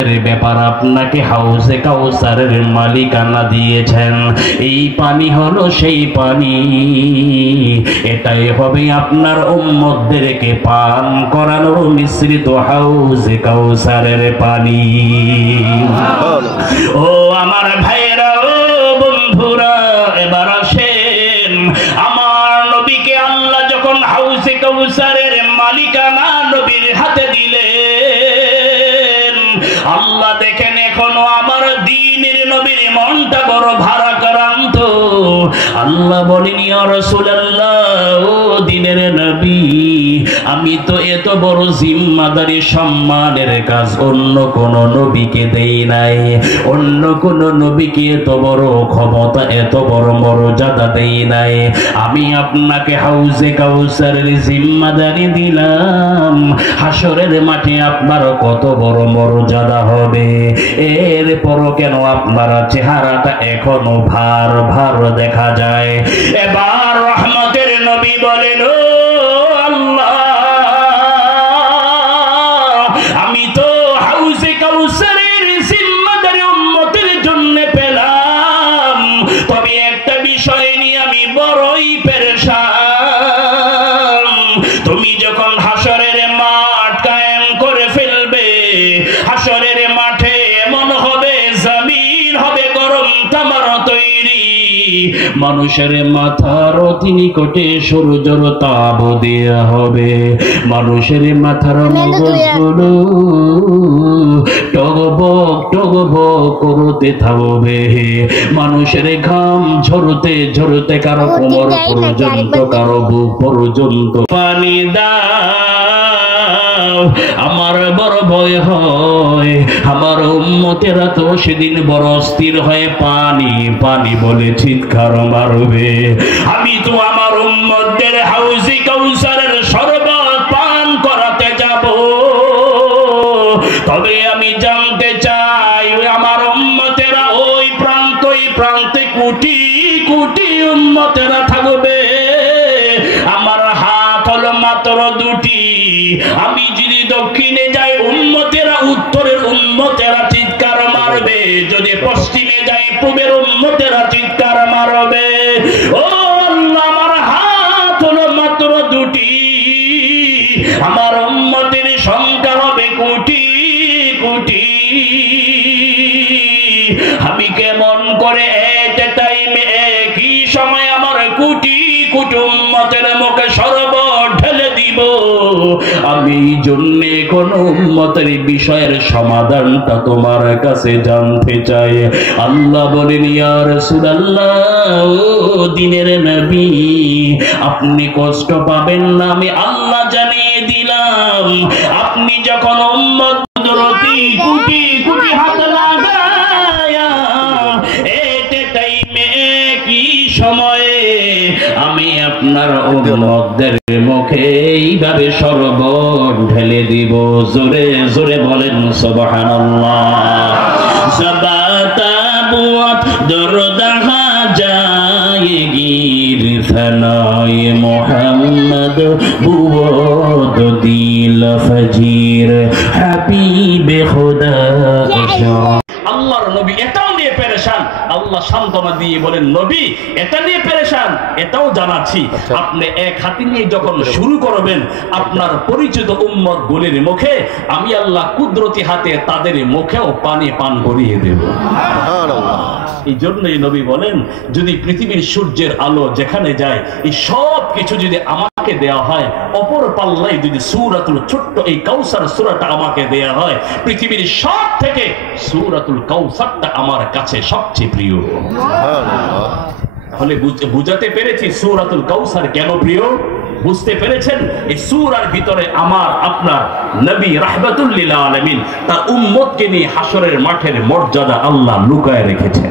ব্যাপার আপনাকে হাউজে কাউসারের মালিকানা দিয়েছেন। এই পানি হলো সেই পানি, এটাই হবে আপনার উম্মতদেরকে পান করানোর মিশ্রিত হাউজে কাউসারের পানি। ও আমার ভাইরা, ও বন্ধুরা, এবার আসেন, আমার নবীকে আল্লাহ যখন হাউজে কাউসারের মালিকানা নবীর হাতে দিলেন, আল্লাহ দেখেন এখনো আমার দ্বীনের নবীর মনটা বড় ভারাক্রান্ত। আল্লাহ বলেন, ইয়া রাসূলুল্লাহ, ও দ্বীনের নবী, আমি তো এত বড় জিম্মাদারি সম্মানের কাজ অন্য কোন নবীকে দেই নাই, অন্য কোন নবীকে এত বড় ক্ষমতা এত বড় মর্যাদা দেই নাই। আমি আপনাকে হাউজে কাউসারের জিম্মাদারি দিলাম, হাসরের মাঠে আপনার কত বড় মর্যাদা হবে। এরপরও কেন আপনার চেহারাটা এখনো ভার ভার দেখা যায়? এবার রহমতের নবী বলেন, ও আল্লাহ, আমি তো হাউজে কাউসারের জিম্মাদারি উম্মতের জন্য পেলাম, তবে একটা বিষয় নিয়ে আমি বড়ই পেরেশান। তুমি যখন হাসরের মাঠ কায়েম করে ফেলবে, হাসরের মাঠে এমন হবে জমিন হবে গরম তামার তৈরি, মানুষের মাথার অতি নিকটে সূর্যের তাপ দেয়া হবে, মানুষের মাথার মগজগুলো টগবগ টগবগ করতে থাকবে, মানুষের ঘাম ঝরতে ঝরতে কারো কোমর পর্যন্ত কারো বুক পর্যন্ত পানি দাও। আমার বড় ভয় হয়, আমার উম্মতেরা তো সেদিন বড় অস্থির হয়ে পানি পানি বলে চিৎকার মারবে। আমি তো আমার উম্মতদের হাউজে কাউসারের শরবত পান করাতে যাব, তবে আমি জানতে চাই আমার উম্মতেরা ওই প্রান্তে কোটি কোটি উম্মতেরা থাকবে, আমার হাত হলো মাত্র দুটি। আমি যদি দক্ষিণে যাই উম্মতেরা উত্তরের উম্মতেরা চিৎকার মারবে, যদি পশ্চিমে যাই পূবের উম্মতেরা চিৎকার মারবে। ও আল্লাহ, আমার হাত হলো মাত্র দুটি, আমার উম্মতের সংখ্যা হবে কোটি কোটি। আমি কেমন করে এট এ টাইমে একই সময় আমার কোটি কোটি উম্মতের মুখে শরবত ঢেলে দিব? আমি জন্য কোন উম্মতের বিষয়ের সমাধানটা তোমার কাছে জানতে চাই। আল্লাহ বলেন, ইয়া রাসূলুল্লাহ, ও দ্বীনের নবী, আপনি কষ্ট পাবেন না, আমি আল্লাহ জানিয়ে দিলাম। আপনি যখন উম্মত কোটি কোটি হাত লাগায়া এট এ টাইমে একই সময়ে আমি আপনার উম্মতদের মুখে এইভাবে শরবত ঢেলে দিব। জোরে জোরে বলেন সুবহানাল্লাহ। জবাতা বুয়াত দরদাহা জায়েগির থানায় মোহাম্মদ বুয়াদ দিল ফজির হাবিবে খোদা। আল্লাহর নবী এটাও নিয়ে পেরেশান, আল্লাহ সান্ত্বনা দিয়ে বলেন, নবী এটা নিয়ে পেরেশান, এটাও জানাচ্ছি। আপনি এক হাতে নিয়ে যখন শুরু করবেন আপনার পরিচিত উম্মত গুলির মুখে, আমি আল্লাহ কুদরতি হাতে তাদের মুখেও পানি পান করিয়ে দেব। এই জন্যই নবী বলেন, যদি পৃথিবীর সূর্যের আলো যেখানে যায়, এই সব কিছু যদি আমাকে দেয়া হয়, অপর পাল্লায় যদি সূরাতুল ছোট্ট এই কাউসার সূরাটা আমাকে দেয়া হয়, পৃথিবীর সব থেকে সূরাতুল কাউসারটা আমার কাছে সবচেয়ে প্রিয়। তাহলে বুঝাতে পেরেছি সূরাতুল কাউসার কেন প্রিয়? বুঝতে পেরেছেন? এই সূরার ভিতরে আমার আপনার নবী রাহমাতুল লিল আলামিন তার উম্মতকে নিয়ে হাসরের মাঠের মর্যাদা আল্লাহ লুকায় রেখেছেন।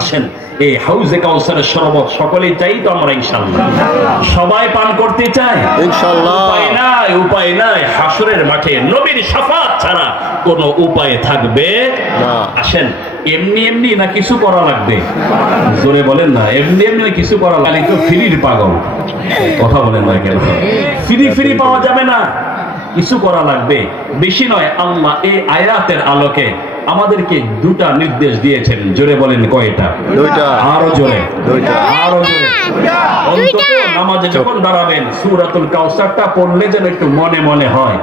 আসেন, এই হাউজে কাউসারের শরবত সকলেই চাই তো আমরা ইনশাআল্লাহ, সবাই পান করতে চাই ইনশাআল্লাহ। উপায় নাই, হাসরের মাঠে নবীর শাফাত ছাড়া কোনো উপায় থাকবে না। আসেন, এমনি এমনি না কিছু করা লাগবে? জোরে বলেন না, এমনি এমনি কিছু করা লাগবে? তো ফ্রির পাগল, কথা বলেন না কেন? ফ্রি পাওয়া যাবে না। কিছু করা লাগবে, বেশি নয়। আল্লাহ এই আয়াতের আলোকে আমাদেরকে দুটা নির্দেশ দিয়েছেন। জোরে বলেন কয়টা? দুইটা। আরো জোরে। দুইটা। আরো জোরে। অন্তত নামাজে যখন দাঁড়াবেন সূরাতুল কাউসারটা পড়লে যেন একটু মনে মনে হয়,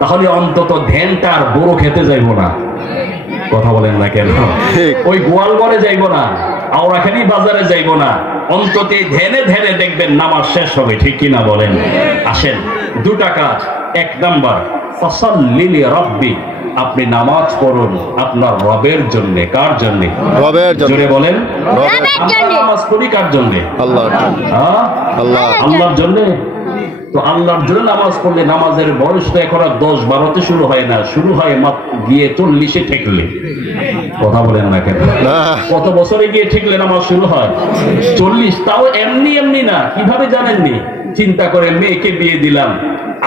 তাহলে অন্তত ধ্যানটা আর বড় খেতে যাইব না। কথা বলেন না কেন? ওই গোয়ালঘরে যাইব না, আওরাখানি বাজারে যাইব না, অন্তত ধ্যানে ধ্যানে দেখবেন নামাজ শেষ হবে। ঠিক কিনা বলেন? আসেন, দুটা কাজ। এক নাম্বার, ফাসাল্লি লিরাব্বিক, আপনি নামাজ পড়ুন আপনার রবের জন্য। কার জন্য? রবের জন্য। জোরে বলেন। নামাজ পড়ি কার জন্য? আল্লাহর জন্য। আল্লাহর জন্য। তো আল্লাহর জন্য নামাজ পড়লে নামাজের বয়স তো এখন 10-12-তে শুরু হয় না, শুরু হয় গিয়ে 40-এ ঠেকলে। কথা বলেন না কেন? কত বছরে গিয়ে ঠেকলে নামাজ শুরু হয়? 40। তাও এমনি এমনি না। কিভাবে জানেননি? চিন্তা করে মেয়েকে বিয়ে দিলাম,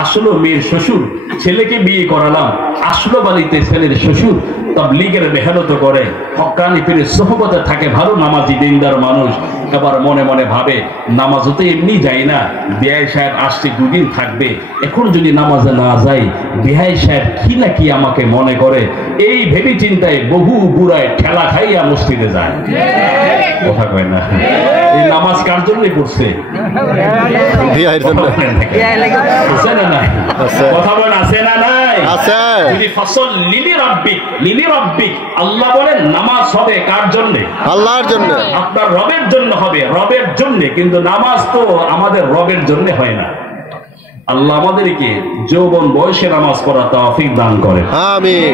আসলো মেয়ের শ্বশুর, ছেলেকে বিয়ে করালাম, আসলো বাড়িতে ছেলের শ্বশুর, তাবলীগের মেহনত করে, হক্কানি পীরের সোহবতে থাকে, ভালো নামাজি দিনদার মানুষ। এবার মনে মনে ভাবে নামাজ হতে এমনি যাই না, বিআই সাহেব আসছে 2 দিন থাকবে, এখন যদি নামাজে না যাই বিআই সাহেব কি না কি আমাকে মনে করে, এই ভেবে চিন্তায় বহু বুড়ায় ঠেলা খাইয়া মসজিদে যায়। কথা কয় না? এই নামাজ কার জন্য করছে? কথা বলেন, আছে না নাই? আল্লাহ বলেন নামাজ হবে কার জন্য? আল্লাহর জন্য। আপনার রবের জন্য হবে, রবের জন্য। কিন্তু নামাজ তো আমাদের রবের জন্য হয় না। আল্লাহ আমাদেরকে যৌবন বয়সে নামাজ পড়া তৌফিক দান করে। আমিন।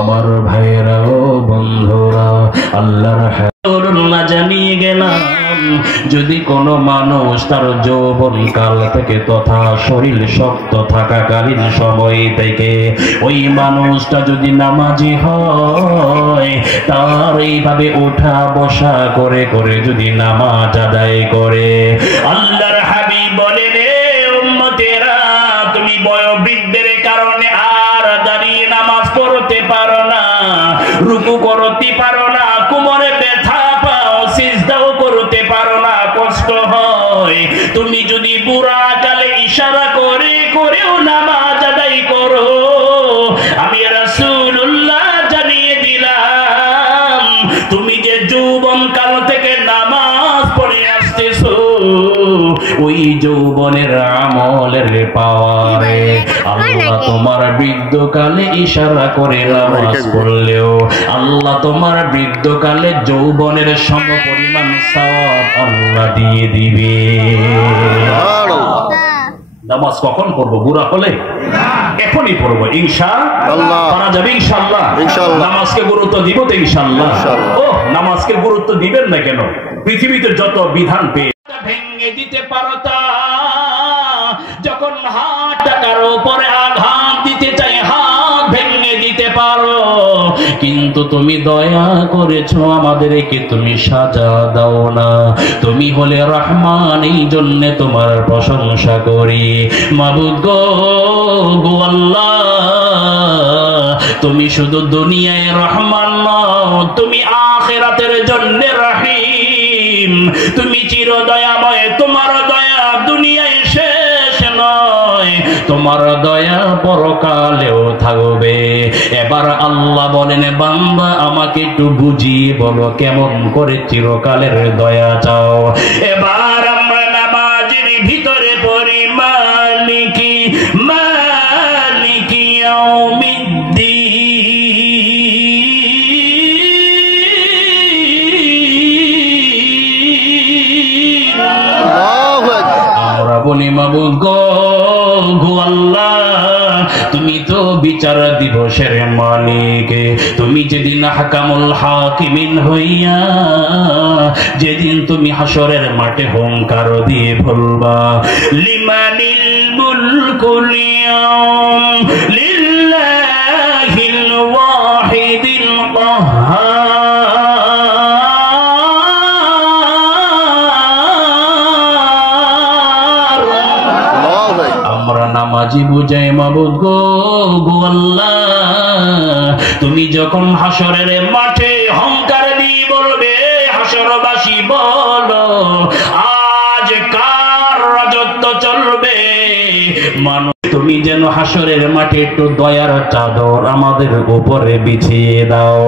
আমার ভাইয়েরা ও বন্ধুরা, আল্লাহর জানিয়ে গেলাম, যদি কোনো মানুষ তার যৌবন কাল থেকে তথা শরীর শক্ত থাকাকালীন সময় থেকে ওই মানুষটা যদি নামাজি হয়, তার এইভাবে ওঠা বসা করে করে যদি নামাজ আদায় করে, আল্লাহর হাবিব বলেন, উম্মতেরা তুমি বয়োবৃদ্ধের কারণে আর দাঁড়িয়ে নামাজ পড়তে পারো না, রুকু করতে পারো না, কোমরে ব্যথা পাও, সিজদাও করতে পারো না, কষ্ট হয়। তুমি যদি বুড়া কালে ইশারা করে করেও নামাজ আদায় করো, আমি রাসূলুল্লাহ জানিয়ে দিলাম, তুমি যে যৌবন কাল থেকে নামাজ পড়ে আসতেছো, ওই যৌবনের আমলের পাওয়ারে আল্লাহ তোমার বৃদ্ধকালে ইশারা করে নামাজ পড়লেও আল্লাহ তোমার বৃদ্ধকালে যৌবনের সমপরিমাণ সওয়াব আল্লাহ দিয়ে দিবে। নামাজ কখন পড়বো? বুড়া হলে? এখনই পড়বো ইনশাআল্লাহ। পারা যাবে ইনশাআল্লাহ। নামাজকে গুরুত্ব দিব তো ইনশাআল্লাহ। ও নামাজকে গুরুত্ব দিবেন না কেন? পৃথিবীতে যত বিধান পেয়ে ভেঙে দিতে পারো তা, যখন হাত টাকার উপরে আঘাত দিতে চাই হাত ভেঙে দিতে পারো, কিন্তু তুমি দয়া করেছো আমাদেরকে, তুমি সাজা দাও না। তুমি হলে রহমান, এই জন্য তোমার প্রশংসা করি। মাবুদ গো আল্লাহ, তুমি শুধু দুনিয়ায় রহমান নও, তুমি আখিরাতের জন্য রহিম। তুমি চির দয়াময়, তোমার দয়া দুনিয়ায় শেষ নয়, তোমার দয়া পরকালেও থাকবে। এবার আল্লাহ বলেন, বান্দা আমাকে একটু বুঝিয়ে বলো কেমন করে চিরকালের দয়া চাও। এবার আমরা নামাজের ভিতরে পড়ি, মালিকি মালিকি ইয়াউমিদ্দিন, বলি মাবুদ গো আল্লাহ, তুমি তো বিচার দিবসের মালিক। তুমি যেদিন হাকামুল হাকিমিন হইয়া, যেদিন তুমি হাসরের মাঠে হুঙ্কার দিয়ে বলবা, লিমানিল মুলকুল ইয়াউম লিল্লাহিল ওয়াহিদিল কাহ্হার, নামাজি বুঝাই মাবুদ গো আল্লাহ, তুমি যখন হাসরের মাঠে হুঙ্কার দিয়ে বলবে, হাসরবাসী বলো আজ কার রাজত্ব চলবে, মানুষ তুমি যেন হাসরের মাঠে একটু দয়ার চাদর আমাদের উপরে বিছিয়ে দাও।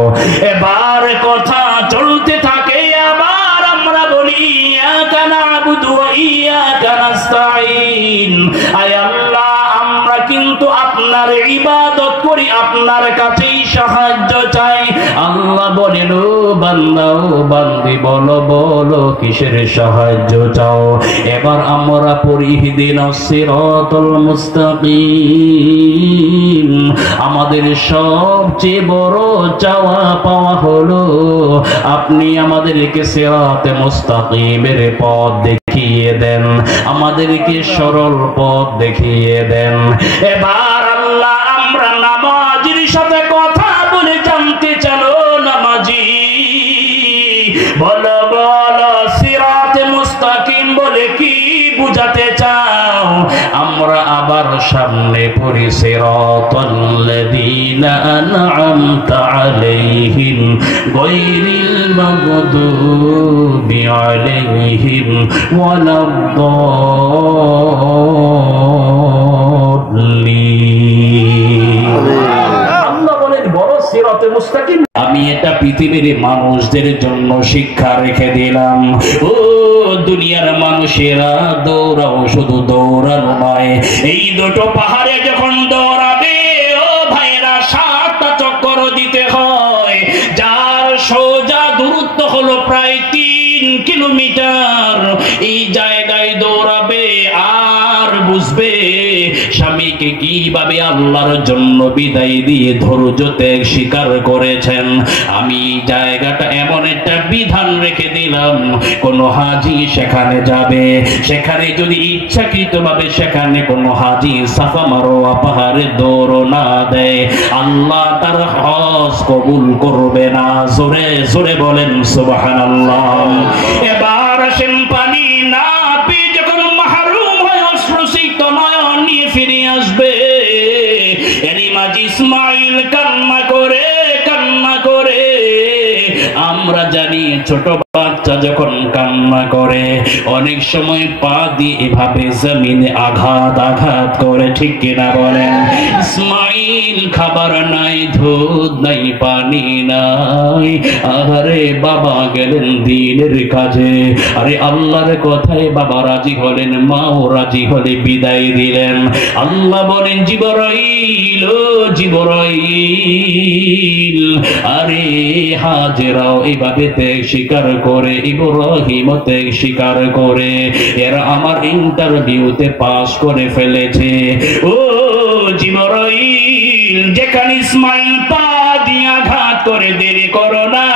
এবার কথা চলতে থাকে, আবার আমরা বলি ইয়াকা না'বুদু ওয়া ইয়াকা নাস্তাঈন। আয় আল্লাহ, আমরা কিন্তু আপনার ইবাদত করি, আপনার কাছেই সাহায্য চাই। আল্লাহ বলেন, ও বান্দা ও বান্দি, বলো বলো কিসের সাহায্য চাও? এবার আমরা পড়ি ইহদিনাস সিরাতাল মুস্তাকিম। আমাদের সবচেয়ে বড় চাওয়া পাওয়া হলো আপনি আমাদেরকে সিরাতে মুস্তাকিমের পথ দেখিয়ে দেন, আমাদেরকে সরল পথ দেখিয়ে দেন। এবার আল্লাহ, আমরা নামাজির সাথে কথা বলে জানতে চালো, নামাজি বলো বলো সিরাতে মুস্তাকিম বলে কি বুঝাতে চাও? আমরা আবার সামনে পড়ি সিরাতাল্লাযীনা আন'আমতা আলাইহিম গায়রিল মাগদুবি আলাইহিম ওয়ালাদ-দাল্লিন। আল্লাহ বলেন বড় সিরাতে মুস্তাকিম। আমি এটা পৃথিবীর মানুষদের জন্য শিক্ষা রেখে দিলাম। ও দুনিয়ার মানুষেরা, দৌড়াও, শুধু দৌড়ানো নয়, এই দুটো পাহাড়ে যখন দৌড়াবে ও ভাইরা 7টা চক্কর দিতে হয়, যার সোজা দূরত্ব হলো প্রায় 3 কিলোমিটার। এই জায়গায় দৌড়াবে আর বুঝবে স্বামীকে কিভাবে আল্লাহর জন্য বিদায় দিয়ে ধৈর্য ত্যাগ স্বীকার করেছেন। আমি জায়গাটা এমন একটা বিধান রেখে দিলাম, কোন হাজি সেখানে যাবে, সেখানে যদি ইচ্ছাকৃতভাবে সেখানে কোন হাজি সাফা মারোয়া পাহাড়ে দৌড় না দেয়, আল্লাহ তার হজ কবুল করবে না। জোরে জোরে বলেন সুবহানাল্লাহ। এবার আসেন পানি না পেয়ে যখন মাহরুম হয়ে অশ্রুসিক্ত নয়ন নিয়ে ফিরে আসবে, এরই মাঝে ইসমাইল কান্না করে আমরা জানি ছোট বাচ্চা যখন কান্না করে অনেক সময় পা দিয়ে এভাবে জমিনে আঘাত করে, ঠিক কিনা বলেন? ইসমাইল খাবার নাই, দুধ নাই, পানি নাই, আরে বাবা গেলেন দিনের কাজে। আরে আল্লাহর কথায় বাবা রাজি হলেন, মাও রাজি হলে বিদায় দিলেন। আল্লাহ বলেন, জিবরাইল ও জিবরাইল, আরে হাজেরাও এভাবে ত্যাগ স্বীকার করে, ইব্রাহিম ত্যাগ স্বীকার করে, এরা আমার ইন্টারভিউতে পাস করে ফেলেছে। ও জিবরাইল, যেখানে ইসমাইল পা দিয়ে আঘাত করে, দেরি করো না,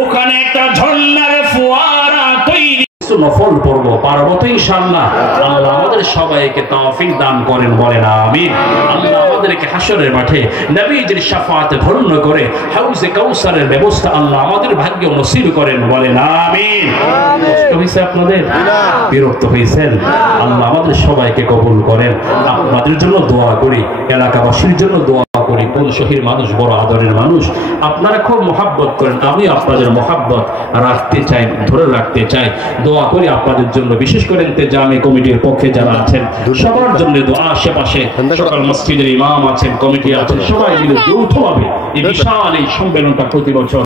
ওখানে একটা ঝর্ণার ফোয়ারা তৈরি নফল পড়বো, পারবো তো ইনশাআল্লাহ। আল্লাহ আমাদের সবাইকে তৌফিক দান করেন, বলেন আমিন। আল্লাহ আমাদেরকে হাসরের মাঠে নবীজির শাফাআতে ধন্য করে হাউজে কাউসারের ব্যবস্থা আল্লাহ আমাদের ভাগ্য নসিব করেন, বলেন আমিন। কষ্ট হয়েছে আপনাদের? বিরক্ত হয়েছেন? আল্লাহ আমাদের সবাইকে কবুল করেন। আপনাদের জন্য দোয়া করি, এলাকাবাসীর জন্য দোয়া করি। কোন শহীদ মানুষ বড় আদরের মানুষ, আপনারা খুব মহাব্বত করেন, আমি আপনাদের মহাব্বত রাখতে চাই, ধরে রাখতে চাই। দোয়া করি আপনাদের জন্য, বিশেষ করে ইন্তেজামী কমিটির পক্ষে যারা আছেন সবার জন্য দোয়া। আশেপাশে সকাল মসজিদের ইমাম আছেন, কমিটি আছেন, সবাই মিলে যৌথভাবে এই বিশাল এই সম্মেলনটা প্রতি বছর